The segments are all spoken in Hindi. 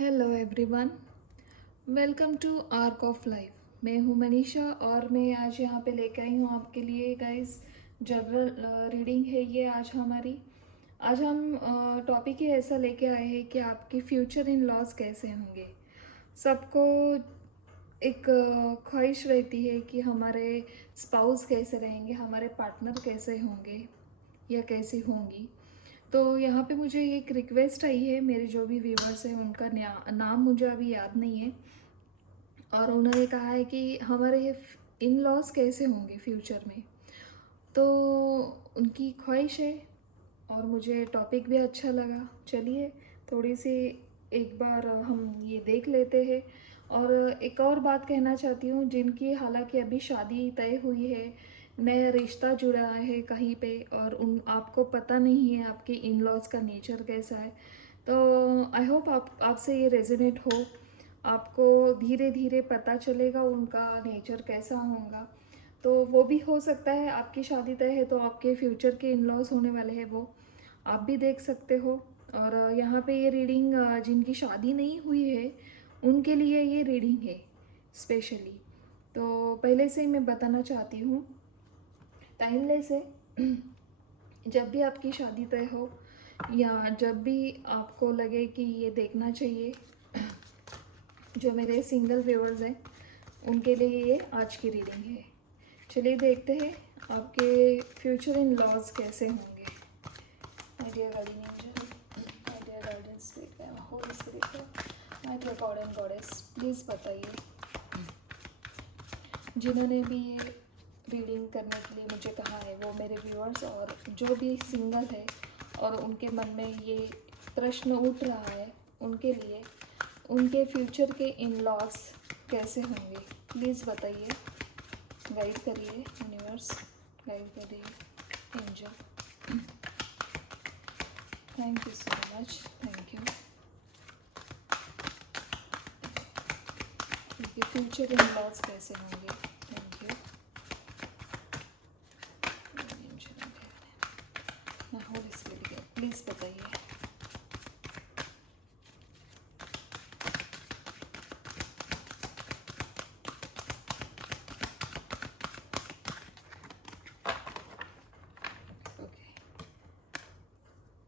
Hello everyone, welcome to arc of life. मैं हूँ मनीषा और मैं आज यहाँ पे लेकर आई हूँ आपके लिए गाइस जनरल रीडिंग है ये आज हमारी। आज हम टॉपिक ही ऐसा लेके आए हैं कि आपके फ्यूचर इन लॉज कैसे होंगे। सबको एक ख्वाहिश रहती है कि हमारे स्पाउस कैसे रहेंगे, हमारे पार्टनर कैसे होंगे या कैसी होंगी। तो यहाँ पे मुझे एक रिक्वेस्ट आई है, मेरे जो भी व्यूवर्स हैं उनका नाम मुझे अभी याद नहीं है, और उन्होंने कहा है कि हमारे इन लॉज कैसे होंगे फ्यूचर में। तो उनकी ख्वाहिश है और मुझे टॉपिक भी अच्छा लगा। चलिए थोड़ी सी एक बार हम ये देख लेते हैं। और एक और बात कहना चाहती हूँ, जिनकी हालांकि अभी शादी तय हुई है, नया रिश्ता जुड़ा है कहीं पे, और उन आपको पता नहीं है आपके इन लॉज का नेचर कैसा है, तो आई होप आपसे ये रेजोनेट हो। आपको धीरे धीरे पता चलेगा उनका नेचर कैसा होगा। तो वो भी हो सकता है आपकी शादी तय है तो आपके फ्यूचर के इन लॉज होने वाले हैं, वो आप भी देख सकते हो। और यहाँ पे ये रीडिंग जिनकी शादी नहीं हुई है उनके लिए ये रीडिंग है स्पेशली। तो पहले से ही मैं बताना चाहती हूँ, टाइमलेस है। जब भी आपकी शादी तय हो या जब भी आपको लगे कि ये देखना चाहिए, जो मेरे सिंगल व्यूअर्स हैं उनके लिए ये आज की रीडिंग है। चलिए देखते हैं आपके फ्यूचर इन लॉज कैसे होंगे। My dear guardian angel, my dear guidance spirit, holy spirit, my dear God and goddess, please बताइए जिन्होंने भी ये रीडिंग करने के लिए मुझे कहा है, वो मेरे व्यूअर्स और जो भी सिंगल है और उनके मन में ये प्रश्न उठ रहा है, उनके लिए उनके फ्यूचर के इन लॉज कैसे होंगे, प्लीज़ बताइए। गाइड करिए यूनिवर्स, गाइड करिए angel. Thank you so much, thank you. उनके फ्यूचर इन लॉज कैसे होंगे, thank you. Holi spirit please बताइए।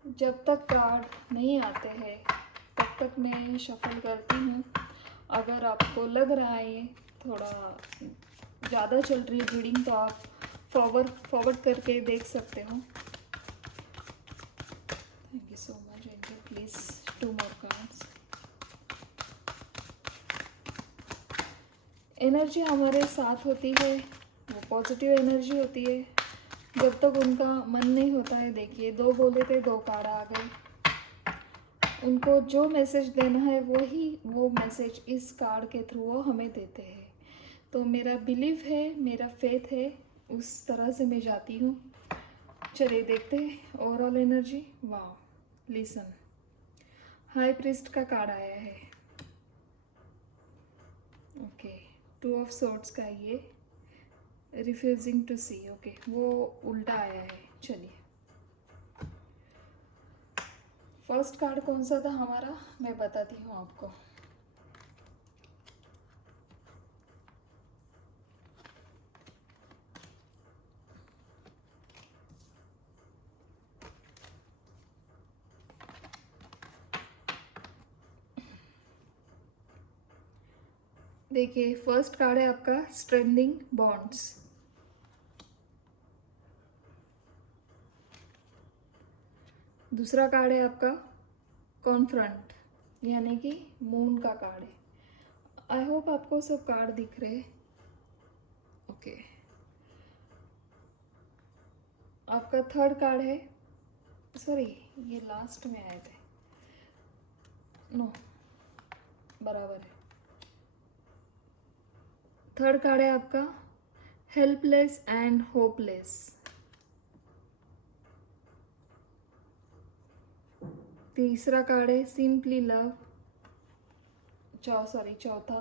जब तक कार्ड नहीं आते हैं तब तक मैं शफल करती हूँ। अगर आपको लग रहा है ये थोड़ा ज़्यादा चल रही है रीडिंग तो आप फॉरवर्ड करके देख सकते हो। Thank you so much angel, please 2 more cards. Energy हमारे साथ होती है, वो पॉजिटिव एनर्जी होती है। जब तक उनका मन नहीं होता है, देखिए 2 बोले थे 2 कार्ड आ गए। उनको जो मैसेज देना है वो मैसेज इस कार्ड के थ्रू वो हमें देते हैं। तो मेरा बिलीव है, मेरा फेथ है, उस तरह से मैं जाती हूँ। चलिए देखते हैं ओवरऑल एनर्जी। वाह, लिसन, हाई प्रिस्ट का कार्ड आया है। ओके, 2 ऑफ सोर्ड्स का ये रिफ्यूजिंग टू सी, ओके वो उल्टा आया है। चलिए फर्स्ट कार्ड कौन सा था हमारा, मैं बताती हूँ आपको। देखिए फर्स्ट कार्ड है आपका स्ट्रेंथिंग बॉन्ड्स। दूसरा कार्ड है आपका कॉन्फ्रंट, यानी कि मून का कार्ड है। आई होप आपको सब कार्ड दिख रहे हैं। ओके, आपका थर्ड कार्ड है, सॉरी ये लास्ट में आए थे, नो बराबर है। थर्ड कार्ड है आपका हेल्पलेस एंड होपलेस। तीसरा कार्ड है सिंपली लव। चौथा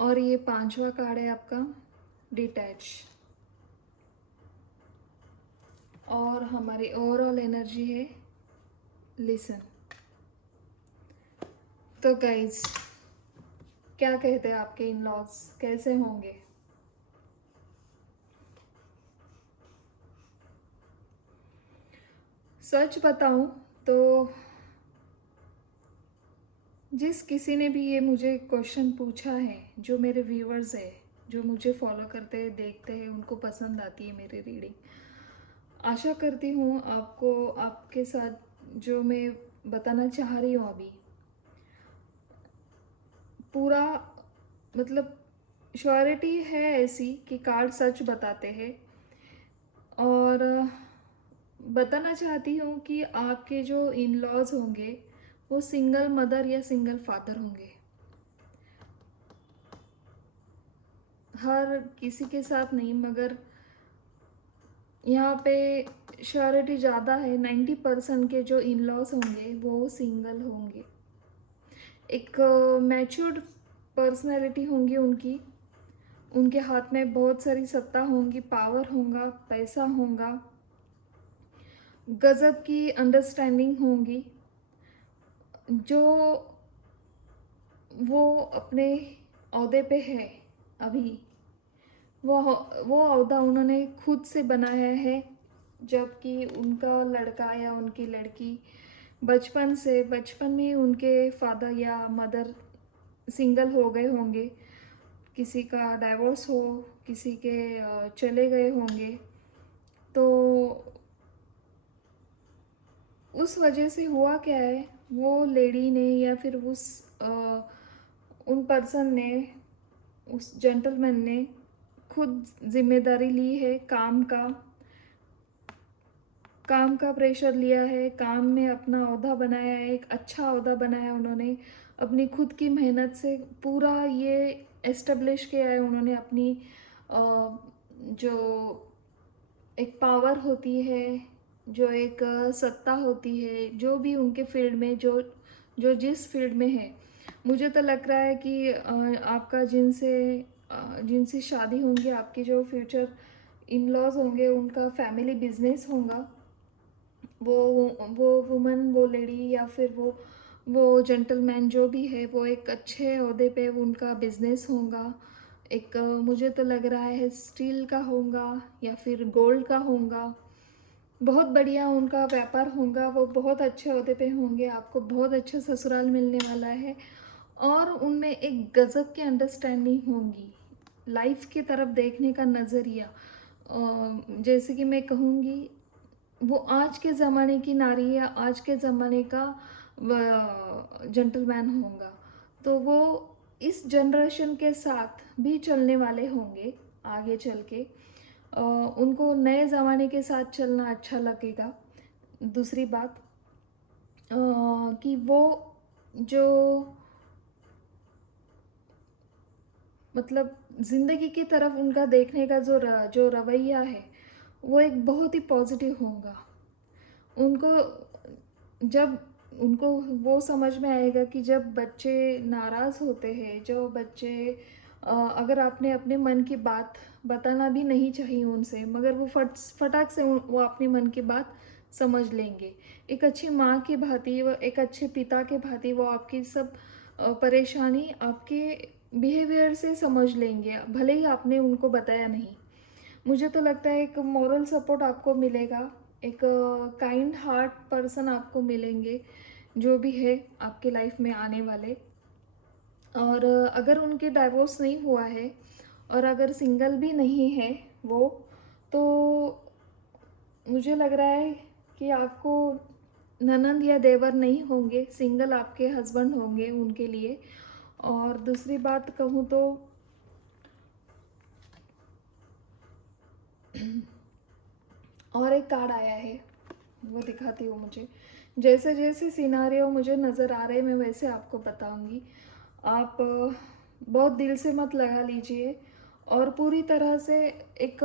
और ये 5वां कार्ड है आपका डिटैच। और हमारी ओवरऑल एनर्जी है लिसन। तो गाइज, क्या कहते हैं आपके इन लॉज, कैसे होंगे? सच बताऊं तो जिस किसी ने भी ये मुझे क्वेश्चन पूछा है, जो मेरे व्यूअर्स है, जो मुझे फॉलो करते हैं, देखते हैं, उनको पसंद आती है मेरी रीडिंग। आशा करती हूँ आपको, आपके साथ जो मैं बताना चाह रही हूँ अभी, पूरा मतलब श्योरिटी है ऐसी कि कार्ड सच बताते हैं। और बताना चाहती हूँ कि आपके जो इन लॉज होंगे वो सिंगल मदर या सिंगल फादर होंगे। हर किसी के साथ नहीं, मगर यहाँ पे श्योरिटी ज़्यादा है, 90% के जो इन लॉज होंगे वो सिंगल होंगे। एक मैच्योर्ड पर्सनैलिटी होंगी उनकी, उनके हाथ में बहुत सारी सत्ता होंगी, पावर होगा, पैसा होगा, गजब की अंडरस्टैंडिंग होंगी। जो वो अपने ओहदे पे है अभी, वो वो ओहदा उन्होंने खुद से बनाया है, जबकि उनका लड़का या उनकी लड़की बचपन में उनके फादर या मदर सिंगल हो गए होंगे, किसी का डाइवोर्स हो, किसी के चले गए होंगे। तो उस वजह से हुआ क्या है, वो लेडी ने या फिर उन पर्सन ने, उस जेंटलमैन ने खुद जिम्मेदारी ली है काम का प्रेशर लिया है, काम में अपना ओहदा बनाया है, एक अच्छा ओहदा बनाया उन्होंने, अपनी खुद की मेहनत से पूरा ये एस्टेब्लिश किया है उन्होंने अपनी जो एक पावर होती है, जो एक सत्ता होती है, जो भी उनके फील्ड में, जो जो जिस फील्ड में है। मुझे तो लग रहा है कि आपका जिनसे शादी होंगी, आपके जो फ्यूचर इन लॉज होंगे, उनका फैमिली बिजनेस होगा। वो वुमन, वो लेडी या फिर वो जेंटलमैन जो भी है, वो एक अच्छे ओहदे पे उनका बिजनेस होगा। एक मुझे तो लग रहा है स्टील का होगा या फिर गोल्ड का होगा। बहुत बढ़िया उनका व्यापार होगा, वो बहुत अच्छे ओहदे पे होंगे, आपको बहुत अच्छा ससुराल मिलने वाला है। और उनमें एक गज़ब की अंडरस्टैंडिंग होगी, लाइफ की तरफ देखने का नज़रिया। जैसे कि मैं कहूँगी, वो आज के ज़माने की नारी या आज के ज़माने का जेंटलमैन होगा। तो वो इस जनरेशन के साथ भी चलने वाले होंगे आगे चल के। उनको नए ज़माने के साथ चलना अच्छा लगेगा। दूसरी बात कि वो जो मतलब ज़िंदगी की तरफ उनका देखने का जो रवैया है, वो एक बहुत ही पॉजिटिव होगा। उनको जब उनको वो समझ में आएगा कि जब बच्चे नाराज़ होते हैं, जो बच्चे अगर आपने अपने मन की बात बताना भी नहीं चाहिए उनसे, मगर वो फटाक से वो अपने मन की बात समझ लेंगे। एक अच्छी माँ की भांति, वो एक अच्छे पिता के भांति वो आपकी सब परेशानी आपके बिहेवियर से समझ लेंगे, भले ही आपने उनको बताया नहीं। मुझे तो लगता है एक मॉरल सपोर्ट आपको मिलेगा, एक काइंड हार्ट पर्सन आपको मिलेंगे, जो भी है आपके लाइफ में आने वाले। और अगर उनके डाइवोर्स नहीं हुआ है और अगर सिंगल भी नहीं है वो, तो मुझे लग रहा है कि आपको ननंद या देवर नहीं होंगे, सिंगल आपके हस्बैंड होंगे उनके लिए। और दूसरी बात कहूँ तो और एक कार्ड आया है, वो दिखाती हूँ। मुझे जैसे जैसे सिनारियो मुझे नज़र आ रहे हैं, मैं वैसे आपको बताऊँगी। आप बहुत दिल से मत लगा लीजिए और पूरी तरह से एक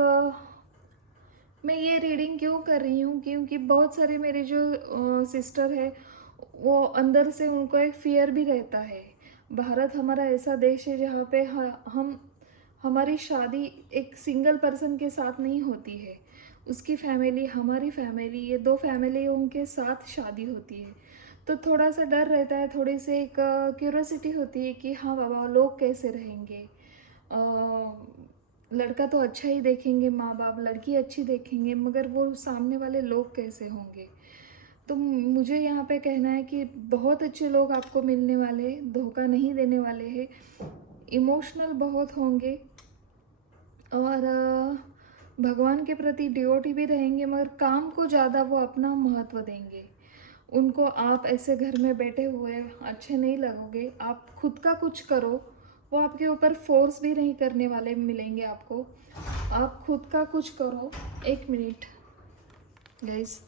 मैं ये रीडिंग क्यों कर रही हूँ, क्योंकि बहुत सारे मेरे जो सिस्टर है, वो अंदर से उनको एक फ़ियर भी रहता है। भारत हमारा ऐसा देश है जहाँ पे हम हमारी शादी एक सिंगल पर्सन के साथ नहीं होती है, उसकी फैमिली, हमारी फैमिली, ये दो फैमिलियों के साथ शादी होती है। तो थोड़ा सा डर रहता है, थोड़ी सी एक क्यूरोसिटी होती है कि हाँ बाबा लोग कैसे रहेंगे। लड़का तो अच्छा ही देखेंगे माँ बाप, लड़की अच्छी देखेंगे, मगर वो सामने वाले लोग कैसे होंगे। तो मुझे यहाँ पे कहना है कि बहुत अच्छे लोग आपको मिलने वाले, धोखा नहीं देने वाले हैं, इमोशनल बहुत होंगे, और भगवान के प्रति डिवोटी भी रहेंगे, मगर काम को ज़्यादा वो अपना महत्व देंगे। उनको आप ऐसे घर में बैठे हुए अच्छे नहीं लगोगे, आप खुद का कुछ करो। वो आपके ऊपर फोर्स भी नहीं करने वाले मिलेंगे आपको, आप खुद का कुछ करो। एक मिनट गाइस।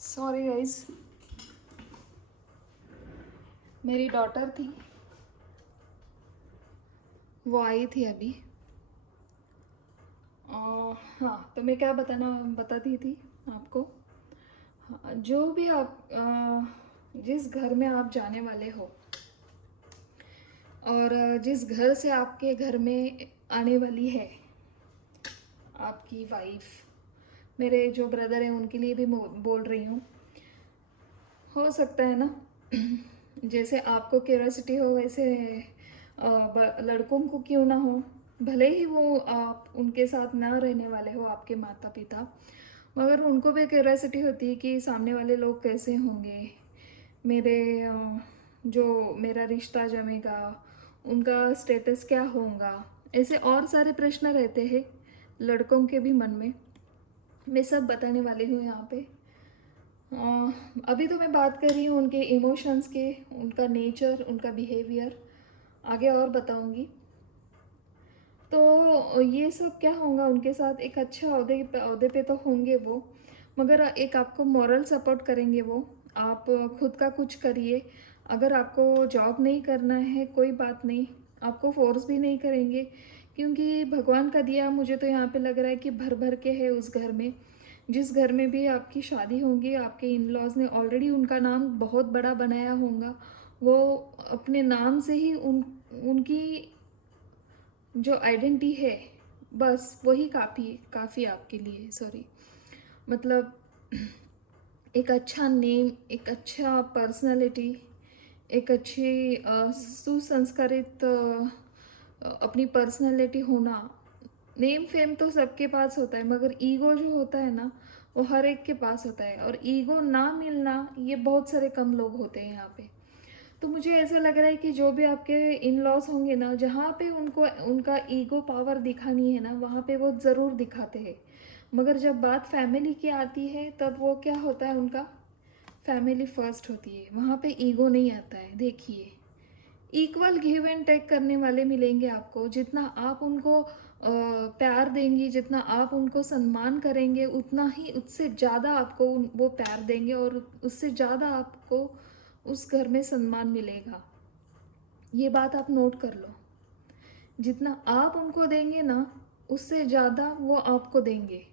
सॉरी गाइस, मेरी डॉटर थी, वो आई थी अभी। हाँ, तो मैं क्या बताती थी आपको। हाँ, जो भी आप जिस घर में आप जाने वाले हो, और जिस घर से आपके घर में आने वाली है आपकी वाइफ, मेरे जो ब्रदर हैं उनके लिए भी बोल रही हूँ। हो सकता है ना जैसे आपको क्यूरियोसिटी हो, वैसे लड़कों को क्यों ना हो। भले ही वो आप उनके साथ ना रहने वाले हो, आपके माता पिता, मगर उनको भी क्यूरियोसिटी होती है कि सामने वाले लोग कैसे होंगे, मेरे जो मेरा रिश्ता जमेगा, उनका स्टेटस क्या होगा। ऐसे और सारे प्रश्न रहते हैं लड़कों के भी मन में, मैं सब बताने वाली हूँ यहाँ पे। अभी तो मैं बात कर रही हूँ उनके इमोशंस के, उनका नेचर, उनका बिहेवियर, आगे और बताऊँगी। तो ये सब क्या होगा उनके साथ, एक अच्छा अहदे पे तो होंगे वो, मगर एक आपको मॉरल सपोर्ट करेंगे वो। आप खुद का कुछ करिए, अगर आपको जॉब नहीं करना है कोई बात नहीं, आपको फोर्स भी नहीं करेंगे, क्योंकि भगवान का दिया मुझे तो यहाँ पे लग रहा है कि भर भर के है उस घर में। जिस घर में भी आपकी शादी होगी, आपके इन लॉज ने ऑलरेडी उनका नाम बहुत बड़ा बनाया होगा, वो अपने नाम से ही उनकी जो आइडेंटिटी है, बस वही काफ़ी आपके लिए। सॉरी, मतलब एक अच्छा नेम, एक अच्छा पर्सनालिटी, एक अच्छी सुसंस्कारित अपनी पर्सनालिटी होना। नेम फेम तो सबके पास होता है, मगर ईगो जो होता है ना, वो हर एक के पास होता है, और ईगो ना मिलना ये बहुत सारे कम लोग होते हैं यहाँ पे। तो मुझे ऐसा लग रहा है कि जो भी आपके इन लॉस होंगे ना, जहाँ पे उनको उनका ईगो पावर दिखानी है ना, वहाँ पे वो ज़रूर दिखाते हैं, मगर जब बात फैमिली की आती है तब वो क्या होता है, उनका फैमिली फर्स्ट होती है, वहाँ पे ईगो नहीं आता है। देखिए, इक्वल गिव एंड टेक करने वाले मिलेंगे आपको। जितना आप उनको प्यार देंगी, जितना आप उनको सम्मान करेंगे, उतना ही उससे ज़्यादा आपको वो प्यार देंगे, और उससे ज़्यादा आपको उस घर में सम्मान मिलेगा। ये बात आप नोट कर लो, जितना आप उनको देंगे ना, उससे ज़्यादा वो आपको देंगे।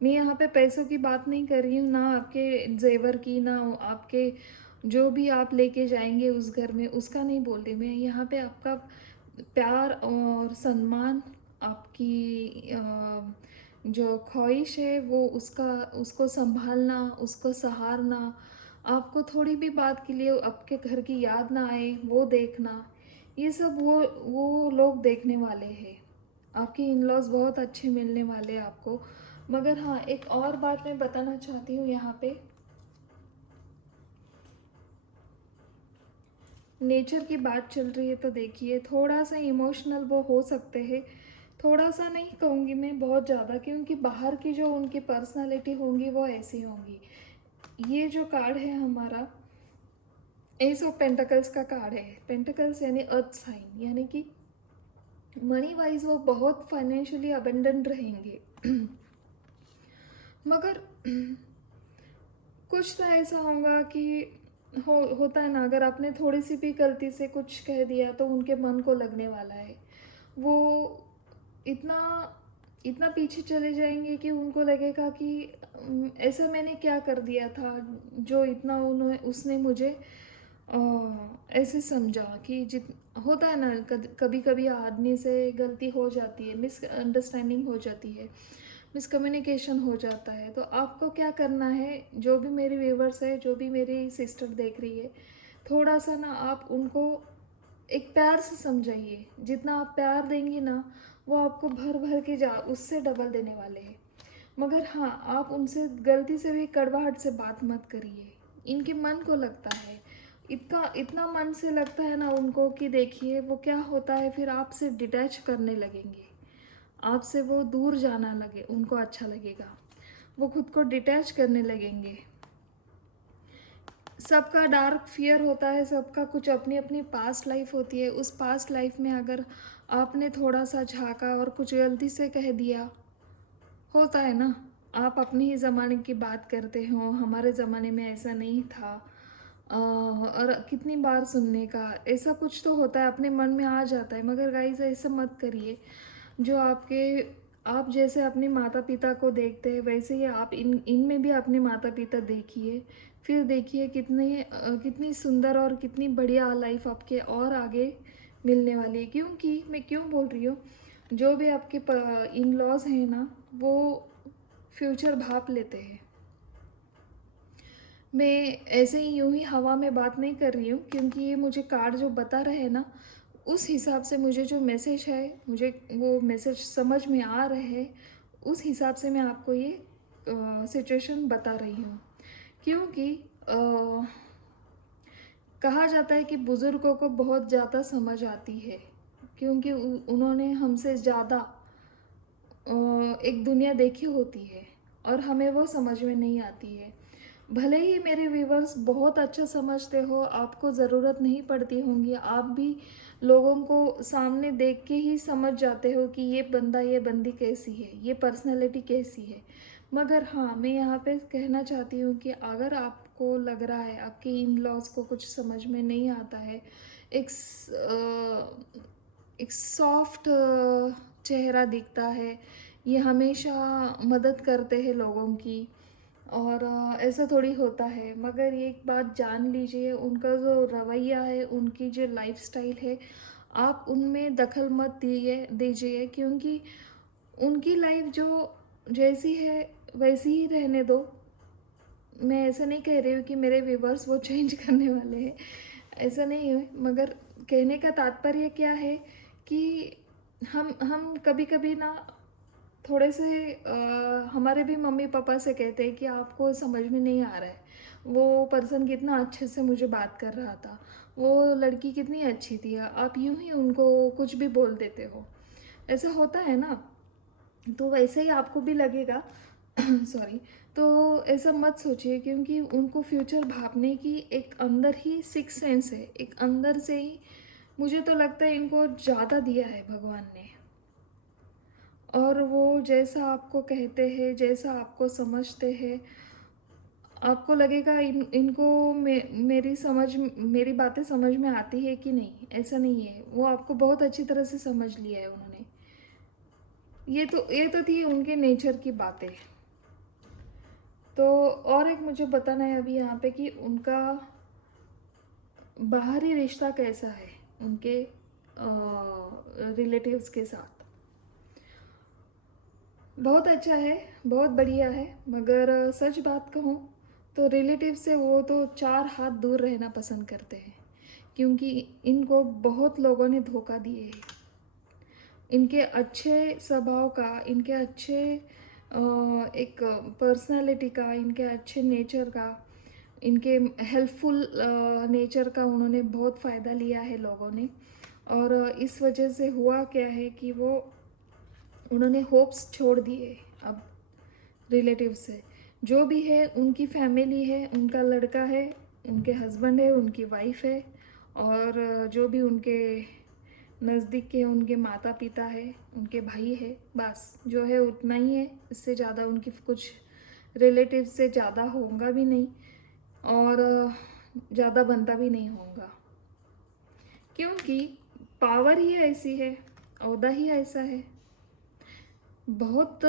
मैं यहाँ पे पैसों की बात नहीं कर रही हूँ, ना आपके जेवर की, ना आपके जो भी आप लेके जाएंगे उस घर में उसका नहीं बोल रही मैं। यहाँ पे आपका प्यार और सम्मान, आपकी जो ख्वाहिश है वो उसको संभालना, उसको सहारना, आपको थोड़ी भी बात के लिए आपके घर की याद ना आए वो देखना, ये सब वो लोग देखने वाले हैं। आपके इन लॉज बहुत अच्छे मिलने वाले हैं आपको। मगर हाँ, एक और बात मैं बताना चाहती हूँ यहाँ पे, नेचर की बात चल रही है तो देखिए, थोड़ा सा इमोशनल वो हो सकते हैं। थोड़ा सा नहीं कहूँगी मैं, बहुत ज़्यादा, क्योंकि बाहर की जो उनकी पर्सनालिटी होंगी वो ऐसी होंगी। ये जो कार्ड है हमारा, एस ऑफ पेंटिकल्स का कार्ड है। पेंटिकल्स यानी अर्थ साइन, यानी कि मनी वाइज वो बहुत फाइनेंशियली अबंडेंट रहेंगे। मगर कुछ तो ऐसा होगा कि होता है ना, अगर आपने थोड़ी सी भी गलती से कुछ कह दिया तो उनके मन को लगने वाला है। वो इतना इतना पीछे चले जाएंगे कि उनको लगेगा कि ऐसा मैंने क्या कर दिया था जो इतना उन्होंने उसने मुझे ऐसे समझा कि जित होता है ना, कभी कभी आदमी से गलती हो जाती है, मिसअंडरस्टैंडिंग हो जाती है, मिसकम्युनिकेशन हो जाता है। तो आपको क्या करना है, जो भी मेरे व्यूवर्स है, जो भी मेरी सिस्टर देख रही है, थोड़ा सा ना आप उनको एक प्यार से समझाइए। जितना आप प्यार देंगी ना, वो आपको भर भर के जा उससे डबल देने वाले हैं। मगर हाँ, आप उनसे गलती से भी कड़वाहट से बात मत करिए। इनके मन को लगता है, इतना इतना मन से लगता है ना उनको कि देखिए वो क्या होता है, फिर आपसे डिटैच करने लगेंगे, आपसे वो दूर जाना लगे, उनको अच्छा लगेगा, वो खुद को डिटैच करने लगेंगे। सबका डार्क फियर होता है, सबका कुछ अपनी अपनी पास्ट लाइफ होती है। उस पास्ट लाइफ में अगर आपने थोड़ा सा झांका और कुछ गलती से कह दिया, होता है ना, आप अपने ही ज़माने की बात करते हो, हमारे ज़माने में ऐसा नहीं था। और कितनी बार सुनने का ऐसा कुछ तो होता है, अपने मन में आ जाता है। मगर गाइस ऐसा मत करिए। जो आपके आप जैसे अपने माता पिता को देखते हैं, वैसे ही आप इनमें भी अपने माता पिता देखिए। फिर देखिए कितनी सुंदर और कितनी बढ़िया लाइफ आपके और आगे मिलने वाली है। क्योंकि मैं क्यों बोल रही हूँ, जो भी आपके इन लॉज हैं ना, वो फ्यूचर भाप लेते हैं। मैं ऐसे ही यूं ही हवा में बात नहीं कर रही हूँ, क्योंकि ये मुझे कार्ड जो बता रहे हैं ना, उस हिसाब से मुझे जो मैसेज है, मुझे वो मैसेज समझ में आ रहे हैं, उस हिसाब से मैं आपको ये सिचुएशन बता रही हूँ। क्योंकि कहा जाता है कि बुज़ुर्गों को बहुत ज़्यादा समझ आती है, क्योंकि उन्होंने हमसे ज़्यादा एक दुनिया देखी होती है, और हमें वो समझ में नहीं आती है। भले ही मेरे व्यूवर्स बहुत अच्छा समझते हो, आपको ज़रूरत नहीं पड़ती होंगी, आप भी लोगों को सामने देख के ही समझ जाते हो कि ये बंदा ये बंदी कैसी है, ये पर्सनैलिटी कैसी है। मगर हाँ, मैं यहाँ पे कहना चाहती हूँ कि अगर आपको लग रहा है आपके इन लॉज को कुछ समझ में नहीं आता है, एक एक सॉफ्ट चेहरा दिखता है, ये हमेशा मदद करते हैं लोगों की, और ऐसा थोड़ी होता है। मगर ये एक बात जान लीजिए, उनका जो रवैया है, उनकी जो लाइफस्टाइल है, आप उनमें दखल मत दीजिए। क्योंकि उनकी लाइफ जो जैसी है वैसी ही रहने दो। मैं ऐसा नहीं कह रही हूँ कि मेरे व्यूवर्स वो चेंज करने वाले हैं, ऐसा नहीं है। मगर कहने का तात्पर्य क्या है कि हम कभी कभी ना थोड़े से हमारे भी मम्मी पापा से कहते हैं कि आपको समझ में नहीं आ रहा है, वो पर्सन कितना अच्छे से मुझे बात कर रहा था, वो लड़की कितनी अच्छी थी, आप यूं ही उनको कुछ भी बोल देते हो। ऐसा होता है ना, तो वैसे ही आपको भी लगेगा। सॉरी। तो ऐसा मत सोचिए, क्योंकि उनको फ्यूचर भापने की एक अंदर ही सिक्स सेंस है, एक अंदर से ही मुझे तो लगता है इनको ज़्यादा दिया है भगवान ने। और वो जैसा आपको कहते हैं, जैसा आपको समझते हैं, आपको लगेगा इनको मेरी बातें समझ में आती है कि नहीं। ऐसा नहीं है, वो आपको बहुत अच्छी तरह से समझ लिया है उन्होंने। ये तो थी उनके नेचर की बातें। तो और एक मुझे बताना है अभी यहाँ पे कि उनका बाहरी रिश्ता कैसा है उनके रिलेटिव्स के साथ। बहुत अच्छा है, बहुत बढ़िया है। मगर सच बात कहूँ तो रिलेटिव से वो तो 4 हाथ दूर रहना पसंद करते हैं, क्योंकि इनको बहुत लोगों ने धोखा दिए है। इनके अच्छे स्वभाव का, इनके अच्छे एक पर्सनालिटी का, इनके अच्छे नेचर का, इनके हेल्पफुल नेचर का उन्होंने बहुत फ़ायदा लिया है लोगों ने। और इस वजह से हुआ क्या है कि वो उन्होंने होप्स छोड़ दिए अब रिलेटिव से। जो भी है उनकी फैमिली है, उनका लड़का है, उनके हस्बैंड है, उनकी वाइफ है, और जो भी उनके नज़दीक के उनके माता पिता है, उनके भाई है, बस जो है उतना ही है। इससे ज़्यादा उनकी कुछ रिलेटिव से ज़्यादा होगा भी नहीं, और ज़्यादा बनता भी नहीं होगा, क्योंकि पावर ही ऐसी है, ओहदा ही ऐसा है। बहुत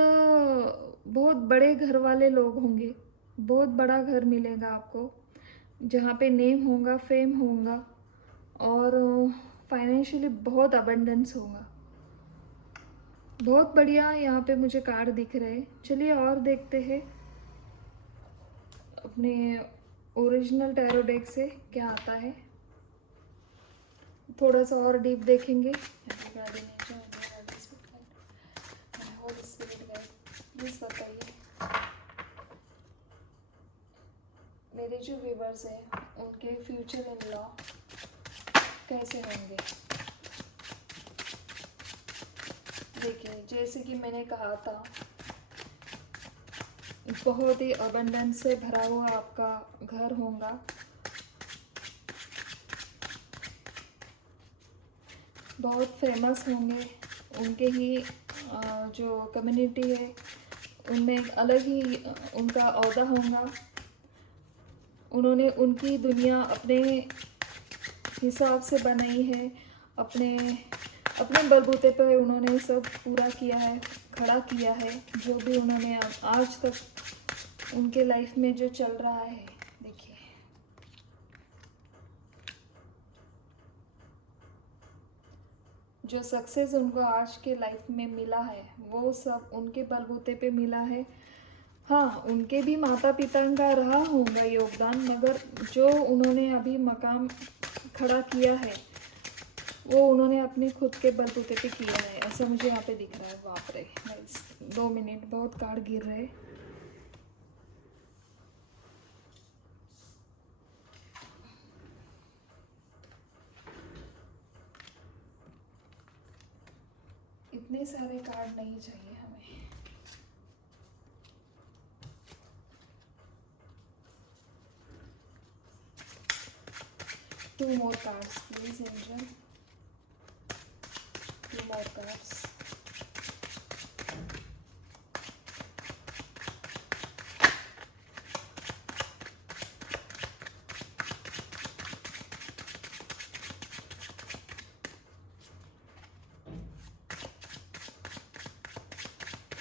बहुत बड़े घर वाले लोग होंगे, बहुत बड़ा घर मिलेगा आपको, जहाँ पे नेम होगा, फेम होगा, और फाइनेंशियली बहुत अबंडेंस होगा। बहुत बढ़िया यहाँ पे मुझे कार्ड दिख रहे हैं। चलिए और देखते हैं अपने ओरिजिनल टैरो डेक से क्या आता है। थोड़ा सा और डीप देखेंगे। प्लीज़ बताइए मेरे जो व्यूवर्स हैं उनके फ्यूचर इन लॉ कैसे होंगे। देखिए, जैसे कि मैंने कहा था, बहुत ही अबंडेंस से भरा हुआ आपका घर होगा। बहुत फेमस होंगे, उनके ही जो कम्युनिटी है उनमें एक अलग ही उनका ओहदा होगा। उन्होंने उनकी दुनिया अपने हिसाब से बनाई है, अपने अपने बलबूते पर उन्होंने सब पूरा किया है, खड़ा किया है, जो भी उन्होंने आज तक उनके लाइफ में जो चल रहा है। देखिए, जो सक्सेस उनको आज के लाइफ में मिला है वो सब उनके बलबूते पे मिला है। हाँ, उनके भी माता पिता का रहा होगा योगदान, मगर जो उन्होंने अभी मकाम खड़ा किया है वो उन्होंने अपने खुद के बलबूते पे किया है, ऐसा मुझे यहाँ पे दिख रहा है। बाप रे, 2 मिनट, बहुत कार्ड गिर रहे। इतने सारे कार्ड नहीं चाहिए हमें। Two more cards, please, Angel. 2 more cards.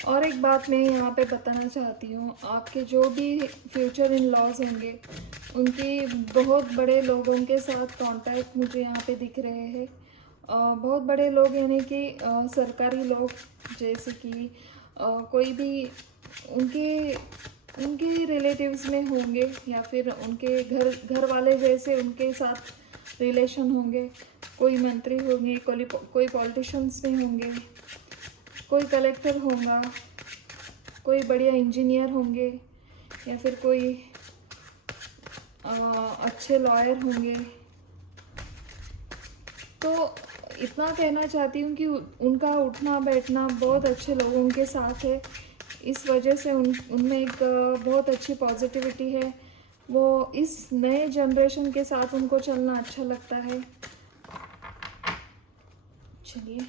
और एक बात मैं यहाँ पे बताना चाहती हूँ, आपके जो भी फ्यूचर इन लॉज होंगे उनकी बहुत बड़े लोगों के साथ कांटेक्ट मुझे यहाँ पे दिख रहे हैं। बहुत बड़े लोग यानी कि सरकारी लोग, जैसे कि कोई भी उनके उनके रिलेटिव्स में होंगे, या फिर उनके घर वाले जैसे उनके साथ रिलेशन होंगे। कोई मंत्री होंगे, कोई पॉलिटिशियंस में होंगे, कोई कलेक्टर होगा, कोई बढ़िया इंजीनियर होंगे, या फिर कोई अच्छे लॉयर होंगे। तो इतना कहना चाहती हूँ कि उनका उठना बैठना बहुत अच्छे लोगों के साथ है, इस वजह से उनमें एक बहुत अच्छी पॉजिटिविटी है। वो इस नए जनरेशन के साथ उनको चलना अच्छा लगता है। चलिए,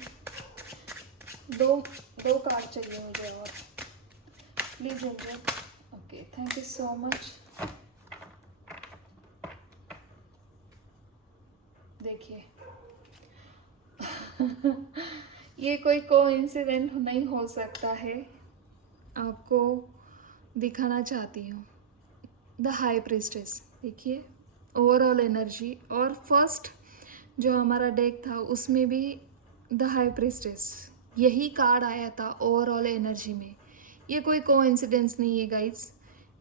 दो कार्ड चाहिए मुझे और, please angel. Okay, thank you so much. देखिए ये कोई कोइंसिडेंट नहीं हो सकता है, आपको दिखाना चाहती हूँ। द हाई प्रिस्टेस, देखिए ओवरऑल एनर्जी, और फर्स्ट जो हमारा डेक था उसमें भी द हाई प्रिस्टेस यही कार्ड आया था ओवरऑल एनर्जी में। ये कोई कोइंसिडेंस नहीं है गाइस,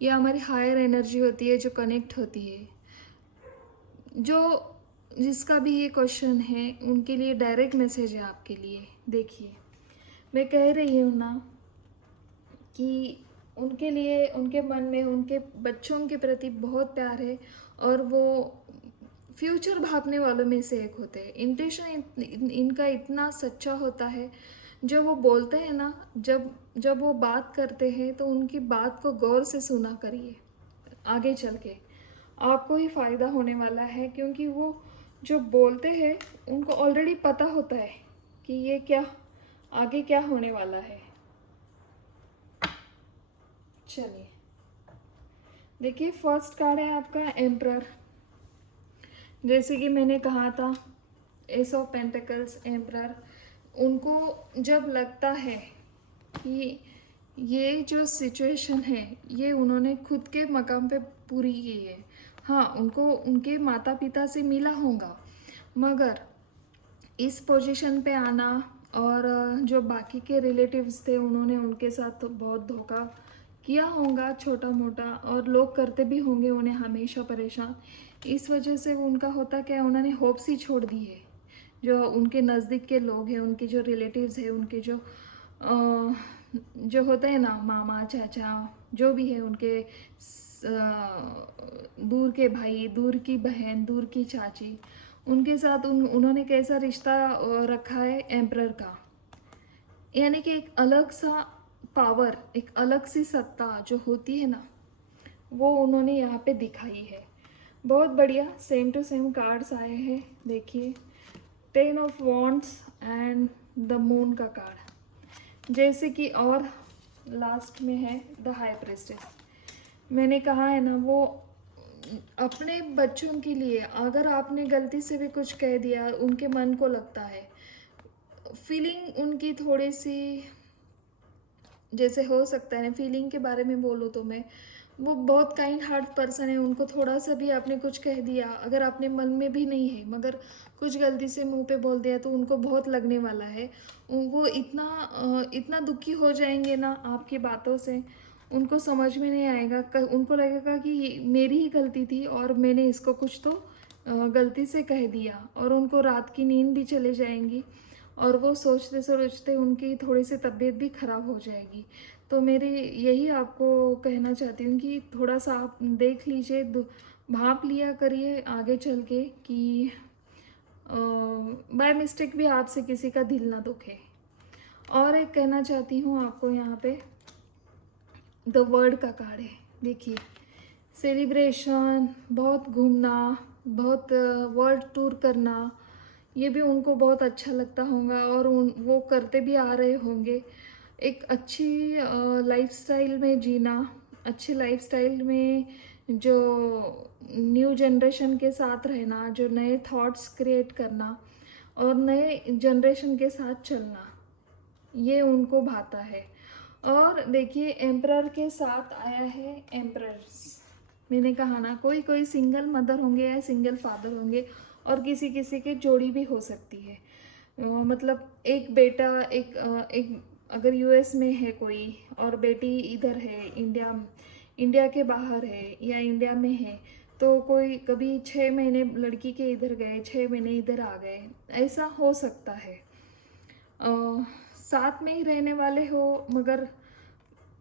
ये हमारी हायर एनर्जी होती है जो कनेक्ट होती है। जो जिसका भी ये क्वेश्चन है उनके लिए डायरेक्ट मैसेज है आपके लिए। देखिए, मैं कह रही हूँ ना कि उनके लिए, उनके मन में उनके बच्चों के प्रति बहुत प्यार है, और वो फ्यूचर भापने वालों में से एक होते हैं। इंटेंशन इनका इतना सच्चा होता है, जो वो बोलते हैं ना, जब वो बात करते हैं तो उनकी बात को गौर से सुना करिए। आगे चल के आपको ही फ़ायदा होने वाला है, क्योंकि वो जो बोलते हैं उनको ऑलरेडी पता होता है कि ये क्या आगे क्या होने वाला है। चलिए देखिए, फर्स्ट कार्ड है आपका एम्परर। जैसे कि मैंने कहा था, एस ऑफ पेंटिकल्स, एम्परर, उनको जब लगता है कि ये जो सिचुएशन है ये उन्होंने खुद के मकाम पे पूरी की है। हाँ, उनको उनके माता पिता से मिला होगा, मगर इस पोजीशन पे आना और जो बाकी के रिलेटिव्स थे उन्होंने उनके साथ बहुत धोखा किया होगा छोटा मोटा, और लोग करते भी होंगे उन्हें हमेशा परेशान। इस वजह से उनका होता क्या, उन्होंने होप्स ही छोड़ दी है। जो उनके नज़दीक के लोग हैं, उनके जो रिलेटिव्स हैं, उनके जो होते हैं ना, मामा चाचा जो भी है, उनके दूर के भाई, दूर की बहन, दूर की चाची, उनके साथ उन्होंने कैसा रिश्ता रखा है एम्परर का। यानी कि एक अलग सा पावर, एक अलग सी सत्ता जो होती है ना, वो उन्होंने यहाँ पे दिखाई है। बहुत बढ़िया, सेम टू सेम कार्ड्स आए हैं। देखिए, 10 of wands and the moon का कार्ड, जैसे कि, और लास्ट में है द हाई प्रेस्टेस। मैंने कहा है ना, वो अपने बच्चों के लिए अगर आपने गलती से भी कुछ कह दिया, उनके मन को लगता है, फीलिंग उनकी थोड़ी सी, जैसे हो सकता है ना, फीलिंग के बारे में बोलूँ तो मैं, वो बहुत काइंड हार्ट पर्सन है। उनको थोड़ा सा भी आपने कुछ कह दिया, अगर आपने मन में भी नहीं है मगर कुछ गलती से मुंह पे बोल दिया, तो उनको बहुत लगने वाला है। वो इतना दुखी हो जाएंगे ना आपकी बातों से, उनको समझ में नहीं आएगा। उनको लगेगा कि ये मेरी ही गलती थी और मैंने इसको कुछ तो गलती से कह दिया, और उनको रात की नींद भी चले जाएंगी, और वो सोचते सोचते उनकी थोड़ी सी तबीयत भी ख़राब हो जाएगी। तो मेरी यही आपको कहना चाहती हूँ कि थोड़ा सा आप देख लीजिए, भाप लिया करिए आगे चल के कि बाय मिस्टेक भी आपसे किसी का दिल ना दुखे। और एक कहना चाहती हूँ आपको, यहाँ पे द वर्ल्ड का कार्ड है। देखिए, सेलिब्रेशन, बहुत घूमना, बहुत वर्ल्ड टूर करना, ये भी उनको बहुत अच्छा लगता होगा, और वो करते भी आ रहे होंगे। एक अच्छी लाइफस्टाइल में जीना, अच्छी लाइफस्टाइल में जो न्यू जनरेशन के साथ रहना, जो नए थॉट्स क्रिएट करना और नए जनरेशन के साथ चलना, ये उनको भाता है। और देखिए, एम्परर के साथ आया है एम्परर्स। मैंने कहा ना, कोई कोई सिंगल मदर होंगे या सिंगल फादर होंगे, और किसी किसी के जोड़ी भी हो सकती है। मतलब एक बेटा, एक अगर यूएस में है कोई, और बेटी इधर है, इंडिया के बाहर है या इंडिया में है, तो कोई कभी 6 महीने लड़की के इधर गए, 6 महीने इधर आ गए, ऐसा हो सकता है। साथ में ही रहने वाले हो, मगर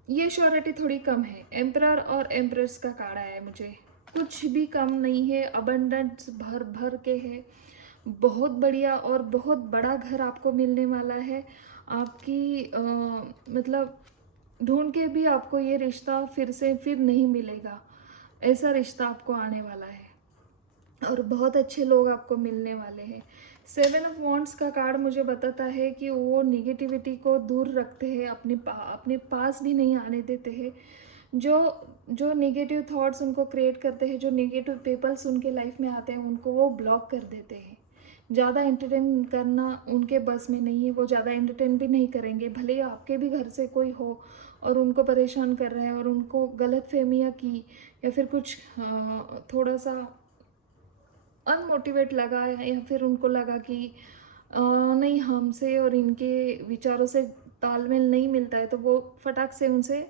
ये श्योरिटी थोड़ी कम है। एम्परर और एम्प्रेस का कार्ड आया है मुझे, कुछ भी कम नहीं है, अबंडेंस भर भर के है। बहुत बढ़िया और बहुत बड़ा घर आपको मिलने वाला है। आपकी मतलब ढूंढ के भी आपको ये रिश्ता फिर नहीं मिलेगा, ऐसा रिश्ता आपको आने वाला है, और बहुत अच्छे लोग आपको मिलने वाले हैं। 7 ऑफ वॉन्ड्स का कार्ड मुझे बताता है कि वो निगेटिविटी को दूर रखते हैं, अपने पास भी नहीं आने देते हैं। जो जो नेगेटिव थॉट्स उनको क्रिएट करते हैं, जो नेगेटिव पीपल्स उनके लाइफ में आते हैं, उनको वो ब्लॉक कर देते हैं। ज़्यादा एंटरटेन करना उनके बस में नहीं है, वो ज़्यादा एंटरटेन भी नहीं करेंगे। भले ही आपके भी घर से कोई हो और उनको परेशान कर रहा है, और उनको गलत फहमियाँ की, या फिर कुछ थोड़ा सा अनमोटिवेट लगा, या फिर उनको लगा कि नहीं, हमसे और इनके विचारों से तालमेल नहीं मिलता है, तो वो फटाक से उनसे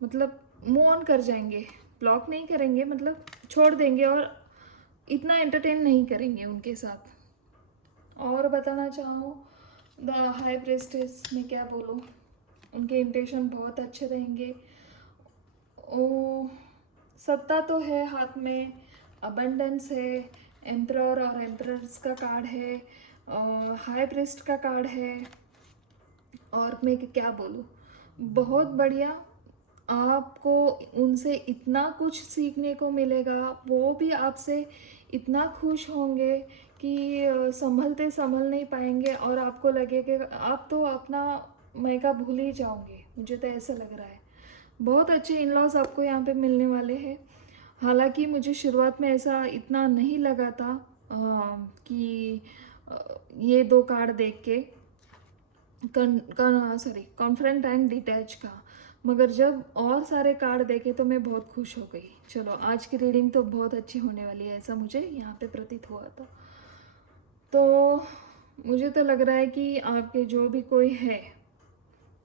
मतलब मूव ऑन कर जाएंगे। ब्लॉक नहीं करेंगे, मतलब छोड़ देंगे, और इतना एंटरटेन नहीं करेंगे उनके साथ। और बताना चाहूँ, द हाई प्रेस्टेस में क्या बोलूँ, उनके इंटेंशन बहुत अच्छे रहेंगे। ओ, सत्ता तो है हाथ में, अबंडेंस है, एम्परर और एम्परर्स का कार्ड है, हाई प्रिस्ट का कार्ड है, और मैं क्या बोलूँ, बहुत बढ़िया। आपको उनसे इतना कुछ सीखने को मिलेगा, वो भी आपसे इतना खुश होंगे कि संभलते संभल नहीं पाएंगे और आपको लगेगा आप तो अपना मायका भूल ही जाओगे। मुझे तो ऐसा लग रहा है। बहुत अच्छे इन लॉज आपको यहाँ पे मिलने वाले हैं। हालांकि मुझे शुरुआत में ऐसा इतना नहीं लगा था कि ये दो कार्ड देख के कॉन्फ्रेंट एंड डिटैच का, मगर जब और सारे कार्ड देखे तो मैं बहुत खुश हो गई। चलो आज की रीडिंग तो बहुत अच्छी होने वाली है, ऐसा मुझे यहाँ पे प्रतीत हुआ था। तो मुझे तो लग रहा है कि आपके जो भी कोई है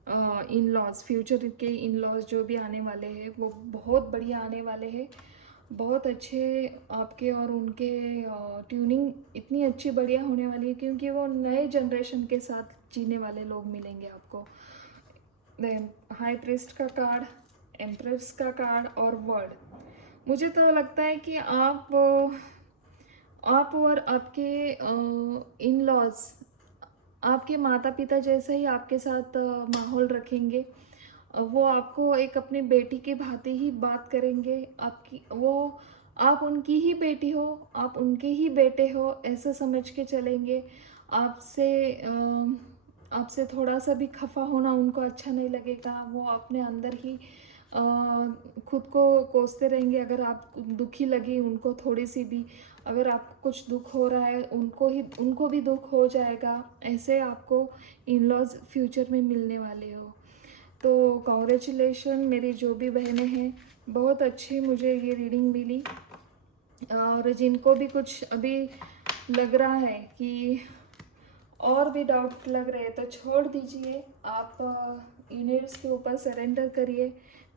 इन लॉज, फ्यूचर के इन लॉज जो भी आने वाले हैं वो बहुत बढ़िया आने वाले हैं। बहुत अच्छे आपके और उनके ट्यूनिंग इतनी अच्छी बढ़िया होने वाली है, क्योंकि वो नए जनरेशन के साथ जीने वाले लोग मिलेंगे आपको। हाई प्रिस्ट का कार्ड, एम्प्रेस का कार्ड और वर्ड। मुझे तो लगता है कि आप और आपके इन लॉज आपके माता पिता जैसे ही आपके साथ माहौल रखेंगे। वो आपको एक अपनी बेटी की भांति ही बात करेंगे। आपकी वो, आप उनकी ही बेटी हो, आप उनके ही बेटे हो, ऐसा समझ के चलेंगे। आपसे आपसे थोड़ा सा भी खफा होना उनको अच्छा नहीं लगेगा। वो अपने अंदर ही खुद को कोसते रहेंगे। अगर आप दुखी लगी उनको थोड़ी सी भी, अगर आपको कुछ दुख हो रहा है उनको भी दुख हो जाएगा। ऐसे आपको इन लॉज फ्यूचर में मिलने वाले हो। तो कॉन्ग्रेचुलेशन मेरी जो भी बहनें हैं, बहुत अच्छी मुझे ये रीडिंग मिली। और जिनको भी कुछ अभी लग रहा है कि और भी डाउट लग रहे हैं तो छोड़ दीजिए। आप यूनिवर्स के ऊपर सरेंडर करिए,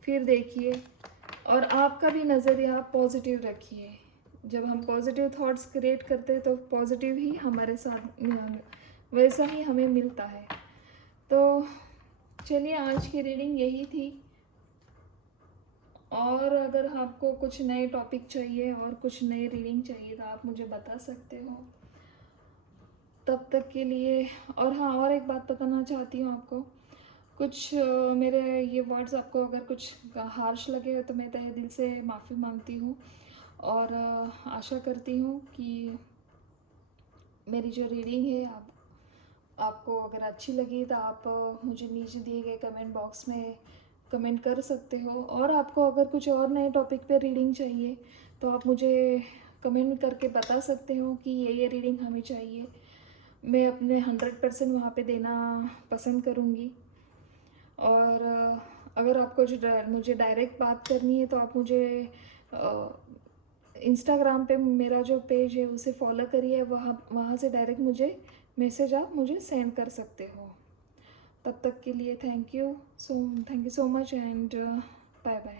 फिर देखिए। और आपका भी नज़रिया आप पॉजिटिव रखिए। जब हम पॉजिटिव थॉट्स क्रिएट करते हैं तो पॉजिटिव ही हमारे साथ वैसा ही हमें मिलता है। तो चलिए आज की रीडिंग यही थी। और अगर आपको कुछ नए टॉपिक चाहिए और कुछ नई रीडिंग चाहिए तो आप मुझे बता सकते हो। तब तक के लिए, और हाँ, और एक बात बताना चाहती हूँ आपको। कुछ मेरे ये वर्ड्स आपको अगर कुछ हार्श लगे तो मैं तहे दिल से माफ़ी मांगती हूँ। और आशा करती हूँ कि मेरी जो रीडिंग है आपको अगर अच्छी लगी तो आप मुझे नीचे दिए गए कमेंट बॉक्स में कमेंट कर सकते हो। और आपको अगर कुछ और नए टॉपिक पे रीडिंग चाहिए तो आप मुझे कमेंट करके बता सकते हो कि ये रीडिंग हमें चाहिए। मैं अपने 100% वहाँ पे देना पसंद करूँगी। और अगर आपको मुझे डायरेक्ट बात करनी है तो आप मुझे इंस्टाग्राम पे मेरा जो पेज है उसे फॉलो करिए। वहाँ से डायरेक्ट मुझे मैसेज आप मुझे सेंड कर सकते हो। तब तक के लिए thank you so much and bye bye.